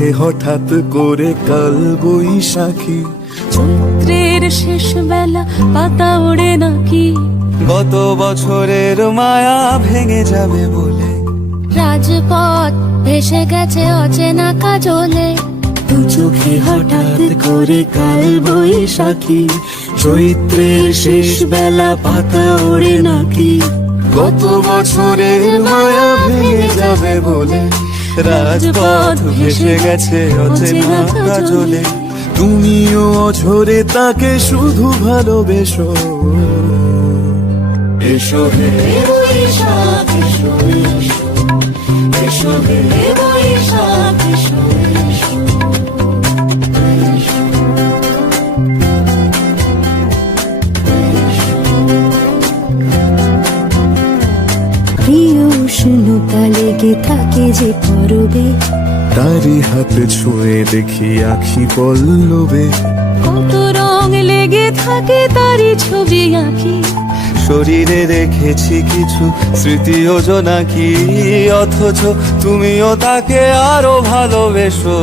চোখে হঠাৎ করে কাল বৈশাখী, চৈত্রের শেষ বেলা পাতা ওড়ে নাকি, গত বছরের মায়া ভেঙে যাবে বলে, রাজপথ ভেসে গেছে অচেনা কাজলে, দু চোখে হঠাৎ করে কাল বৈশাখী, চৈত্রের শেষ বেলা পাতা ওড়ে নাকি, গত বছরের মায়া ভেঙে যাবে বলে, রাজপথ ভেসে গেছে অচেনা কাজলে, তুমিও অঝরে তাকে শুধু ভালোবেসো। এসো হে বৈশাখ এসো, এসো হে বৈশাখ এসো, প্রিয় উষ্ণতা লেগে থাকে যে পরবে, তারি হাত ছুঁয়ে দেখি আখি পল্লবে, কত রং লেগে থাকে তারই ছবি আঁকি, শরীরে রেখেছি কিছু স্মৃতি ও জোনাকি, অথচ তুমিও তাকে আরো ভালোবেসো।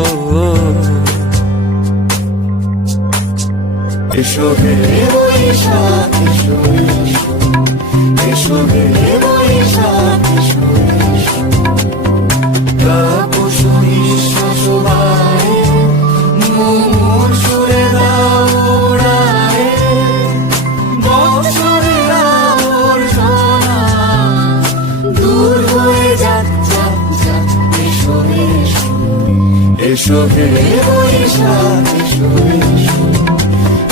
এসো হে বৈশাখ এসো, এসো হে বৈশাখ এসো, তাপস নিঃশ্বাস বায়ে, মুমুর সুরে দাও উড়ায়ে, বছরের আবর্জনা দূর হয়ে যাক যাক যাক। এসো এসো, এসো হে বৈশাখ এসো,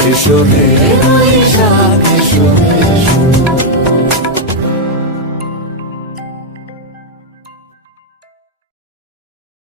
এসো হে বৈশাখ এসো, এসো।